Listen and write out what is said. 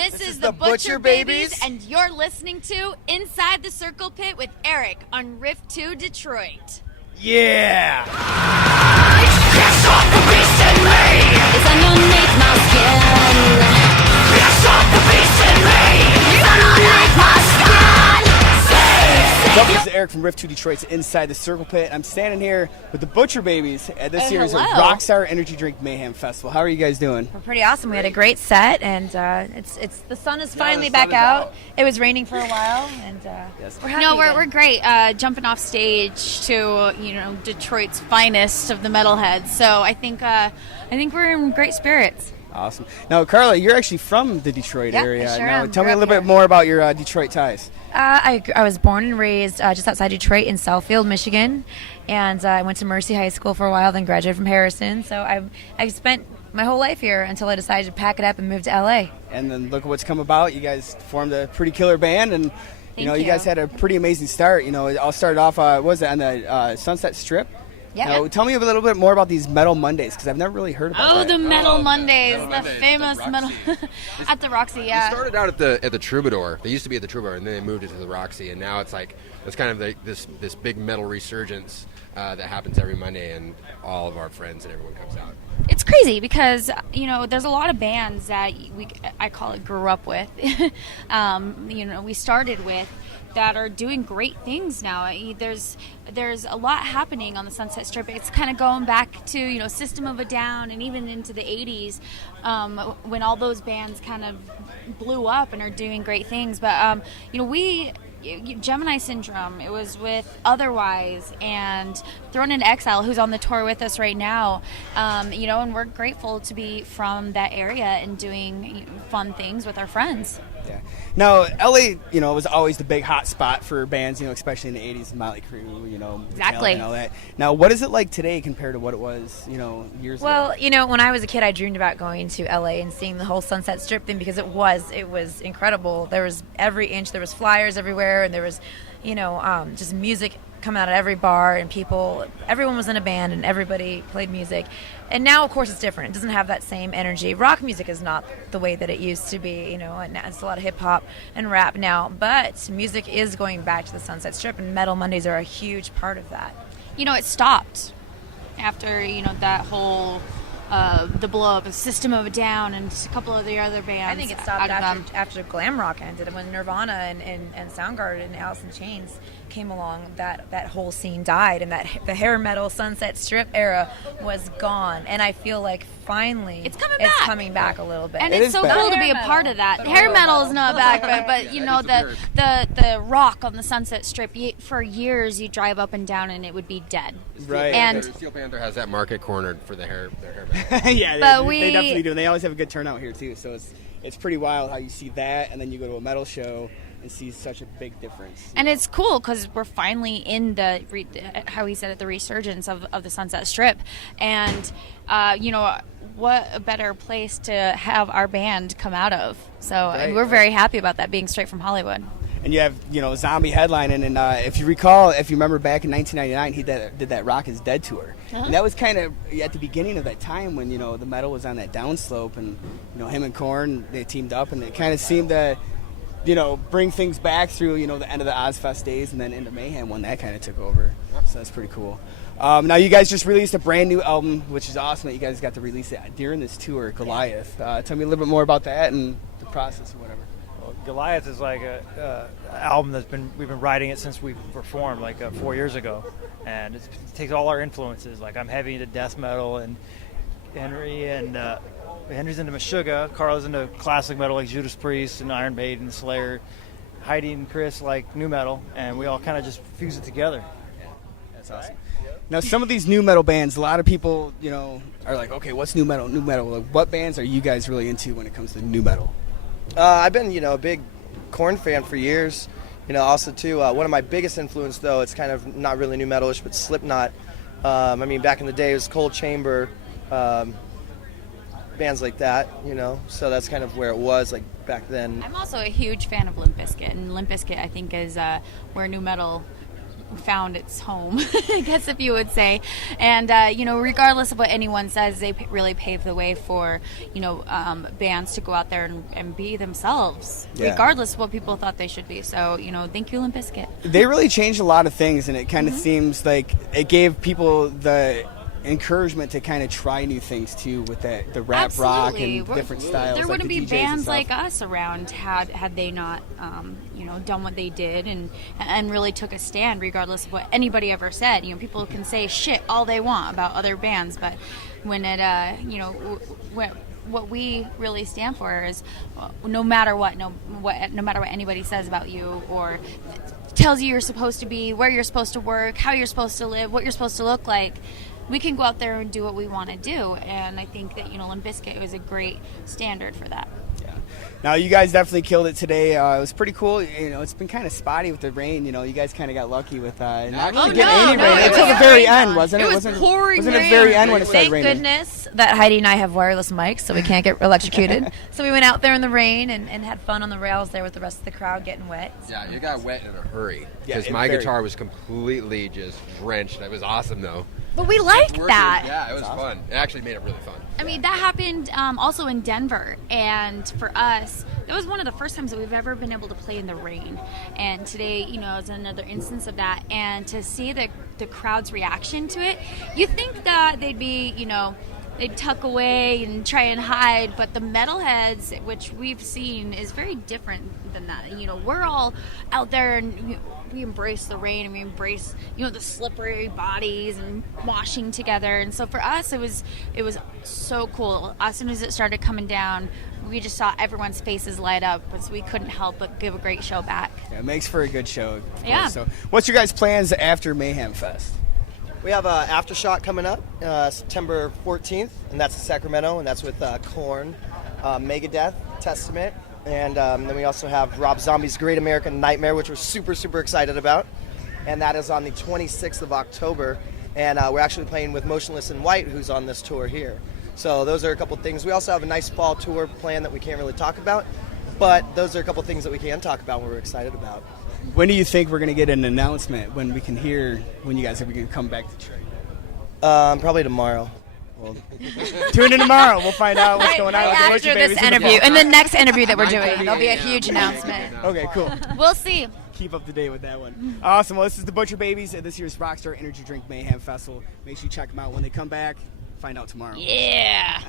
This is the Butcher Babies, and you're listening to Inside the Circle Pit with Erik on Riff2 Detroit. Yeah! Yes, off the beast in me! It's underneath my skin. Yes, off the beast in me! It's underneath my skin! What's up, this is Erik from Riff2 Detroit's Inside the Circle Pit. I'm standing here with the Butcher Babies at this year's Rockstar Energy Drink Mayhem Festival. How are you guys doing? We're pretty awesome. We had a great set, and it's the sun is finally back out. It was raining for a while, and we're happy. No, we're great. Jumping off stage to Detroit's finest of the metalheads. So I think we're in great spirits. Awesome. Now, Carla, you're actually from the Detroit area. I sure now, am. tell me a little bit more about your Detroit ties. I was born and raised just outside Detroit in Southfield, Michigan, and I went to Mercy High School for a while, then graduated from Harrison. So I spent my whole life here until I decided to pack it up and move to LA. And then look at what's come about. You guys formed a pretty killer band, and you guys had a pretty amazing start. It all started off, what was it, on the Sunset Strip? Yeah. Now, tell me a little bit more about these Metal Mondays, because I've never really heard about that. The Metal Mondays, the famous metal at the Roxy. Yeah. It started out at the Troubadour. They used to be at the Troubadour, and then they moved it to the Roxy, and now it's like it's kind of this big metal resurgence that happens every Monday, and all of our friends and everyone comes out. It's crazy because there's a lot of bands that I call it grew up with. We started with that are doing great things now. There's a lot happening on the Sunset Strip. It's kind of going back to System of a Down and even into the 80s when all those bands kind of blew up and are doing great things. But Gemini Syndrome, it was with Otherwise and Thrown into Exile, who's on the tour with us right now, and we're grateful to be from that area and doing fun things with our friends. Yeah. Now, LA, was always the big hot spot for bands, especially in the 80s, Motley Crue, Exactly. and all that. Now, what is it like today compared to what it was, years ago? Well, when I was a kid, I dreamed about going to LA and seeing the whole Sunset Strip thing because it was incredible. There was every inch, there was flyers everywhere, and there was, just music coming out of every bar, and everyone was in a band and everybody played music. And now, of course, it's different. It doesn't have that same energy. Rock music is not the way that it used to be, and it's a lot of hip hop and rap now. But music is going back to the Sunset Strip, and Metal Mondays are a huge part of that. It stopped after that whole the blow up of System of a Down and a couple of the other bands. I think it stopped after glam rock ended, when Nirvana and Soundgarden and Alice in Chains came along. That whole scene died, and the hair metal Sunset Strip era was gone. And I feel like finally it's coming back a little bit. And it's so cool to be a part of that. Hair metal is not back, but the rock on the Sunset Strip, for years you drive up and down and it would be dead. Right. And Steel Panther has that market cornered for their hair metal. Yeah, but they definitely do. And they always have a good turnout here too. So it's pretty wild how you see that, and then you go to a metal show and see such a big difference. And it's cool because we're finally in the how he said it, the resurgence of the Sunset Strip, and what a better place to have our band come out of. So we're very happy about that, being straight from Hollywood. And you have Zombie headlining, and if you remember back in 1999, he did that Rock Is Dead tour, and that was kind of at the beginning of that time when the metal was on that downslope, and him and Korn, they teamed up, and it kind of seemed to bring things back through the end of the Ozfest days and then into Mayhem when that kind of took over. So that's pretty cool. Now you guys just released a brand new album, which is awesome that you guys got to release it during this tour, Goliath. Tell me a little bit more about that and the process or whatever. Well, Goliath is like a album we've been writing it since we performed 4 years ago, and it takes all our influences. Like I'm heavy into death metal, and Henry's into Meshuggah, Carla's into classic metal like Judas Priest and Iron Maiden, Slayer, Heidi and Chris like new metal, and we all kind of just fuse it together. That's awesome. Now, some of these new metal bands, a lot of people, are like, okay, what's new metal? New metal. Like, what bands are you guys really into when it comes to new metal? I've been, a big Korn fan for years. Also too, one of my biggest influence though, it's kind of not really new metalish, but Slipknot. Back in the day, it was Cold Chamber. Bands like that, so that's kind of where it was like back then. I'm also a huge fan of Limp Bizkit, and Limp Bizkit I think is where new metal found its home, I guess, if you would say. And you know, regardless of what anyone says, they really paved the way for, you know, bands to go out there and be themselves, regardless of what people thought they should be. So, you know, thank you, Limp Bizkit. They really changed a lot of things, and it kind of seems like it gave people the encouragement to kind of try new things too, with the rap rock and different styles. There wouldn't like be the DJs bands and stuff. like us around had they not you know, done what they did and really took a stand regardless of what anybody ever said. You know, people can say shit all they want about other bands, but when it you know, what we really stand for is no matter what anybody says about you or tells you you're supposed to be, where you're supposed to work, how you're supposed to live, what you're supposed to look like, we can go out there and do what we want to do. And I think that, you know, Limp Bizkit was a great standard for that. Yeah. Now, you guys definitely killed it today. It was pretty cool. You know, it's been kind of spotty with the rain. You know, you guys kind of got lucky with not really getting any rain until the very end, wasn't it? It was pouring Wasn't it rain. the very end when it started Thank raining? goodness that Heidi and I have wireless mics, so we can't get electrocuted. So we went out there in the rain and had fun on the rails there with the rest of the crowd getting wet. Yeah, you got wet in a hurry Yeah, because my guitar was completely just drenched. It was awesome though. But we liked that. Yeah, it was fun. It actually made it really fun. I mean, that happened also in Denver, and for us, that was one of the first times that we've ever been able to play in the rain. And today, you know, is another instance of that. And to see the crowd's reaction to it, you think that they'd be, you know, they'd tuck away and try and hide, but the metalheads, which we've seen, is very different than that. You know, we're all out there and we embrace the rain and we embrace, you know, the slippery bodies and washing together. And so for us, it was so cool. As soon as it started coming down, we just saw everyone's faces light up, so we couldn't help but give a great show back. Yeah, it makes for a good show. Of course. Yeah. So, what's your guys' plans after Mayhem Fest? We have Aftershock coming up September 14th, and that's in Sacramento, and that's with Korn, Megadeth, Testament, and then we also have Rob Zombie's Great American Nightmare, which we're super, super excited about, and that is on the 26th of October, and we're actually playing with Motionless in White, who's on this tour here. So those are a couple things. We also have a nice fall tour plan that we can't really talk about, but those are a couple things that we can talk about and we're excited about. When do you think we're going to get an announcement when we can hear when you guys are going to come back to Detroit? Probably tomorrow. Well, tune in tomorrow. We'll find out what's going on. with the After Butcher this Babies and the interview, Fall. and the next interview that we're doing, 9:30 there'll be a a.m. huge announcement. Okay, cool. We'll see. Keep up to date with that one. Awesome. Well, this is the Butcher Babies at this year's Rockstar Energy Drink Mayhem Festival. Make sure you check them out when they come back. Find out tomorrow. Yeah.